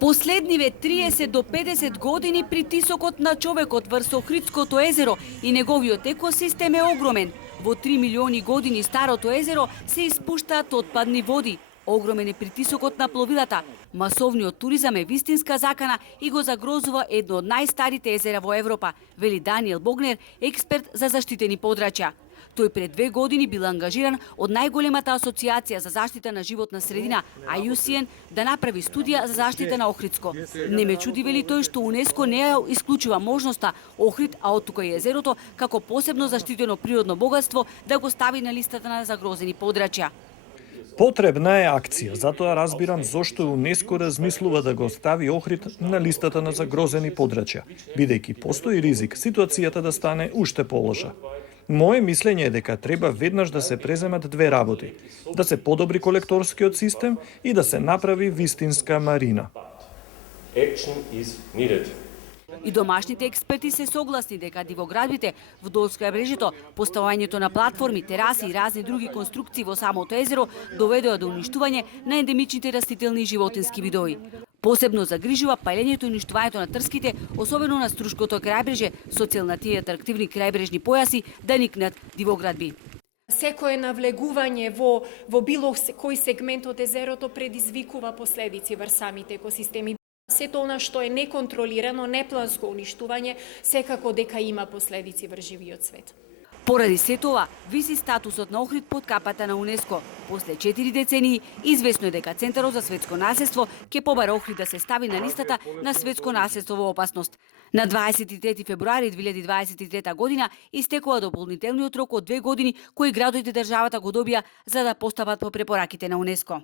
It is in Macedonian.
Последниве 30 до 50 години притисокот на човекот врз Охридското езеро и неговиот екосистем е огромен. Во 3 милиони години старото езеро се испуштаат отпадни води. Огромен е притисокот на пловилата. Масовниот туризам е вистинска закана и го загрозува едно од најстарите езера во Европа, вели Даниел Богнер, експерт за заштитени подрачја. Тој пред 2 години бил ангажиран од најголемата асоциација за заштита на животна средина, IUCN, да направи студија за заштита на Охридско. Не ме чуди, вели тој, што УНЕСКО не ја исклучува можноста Охрид, а оттука и езерото, како посебно заштитено природно богатство, да го стави на листата на загрозени подрачја. Потребна е акција, затоа разбирам зошто УНЕСКО размислува да го стави Охрид на листата на загрозени подрачја, бидејќи постои ризик ситуацијата да стане уште полоша. Моje мислење е дека треба веднаш да се преземат две работи: да се подобри колекторскиот систем и да се направи вистинска марина. И домашните експерти се согласни дека дивоградбите вдолж крајбрежјето, поставувањето на платформи, тераси и разни други конструкции во самото езеро доведоа до уништување на ендемичните растителни и животински видови. Посебно загрижува паленето и уништувањето на трските, особено на Струшкото крајбрежје, со цел на тие атрактивни крајбрежни појаси да никнат дивоградби. Секое навлегување во било кој сегмент од езерото предизвикува последици врз самите екосистеми. Сето она што е неконтролирано, непланско уништување, секако дека има последици врз живиот свет. Поради сето ова, виси статусот на Охрид под капата на УНЕСКО. После 4 децении, известно е дека Центарот за светско наследство ќе побара Охрид да се стави на листата на светско наследство во опасност. На 23 февруари 2023 година истекува дополнителниот рок од 2 години кои градот и државата го добија за да постапат по препораките на УНЕСКО.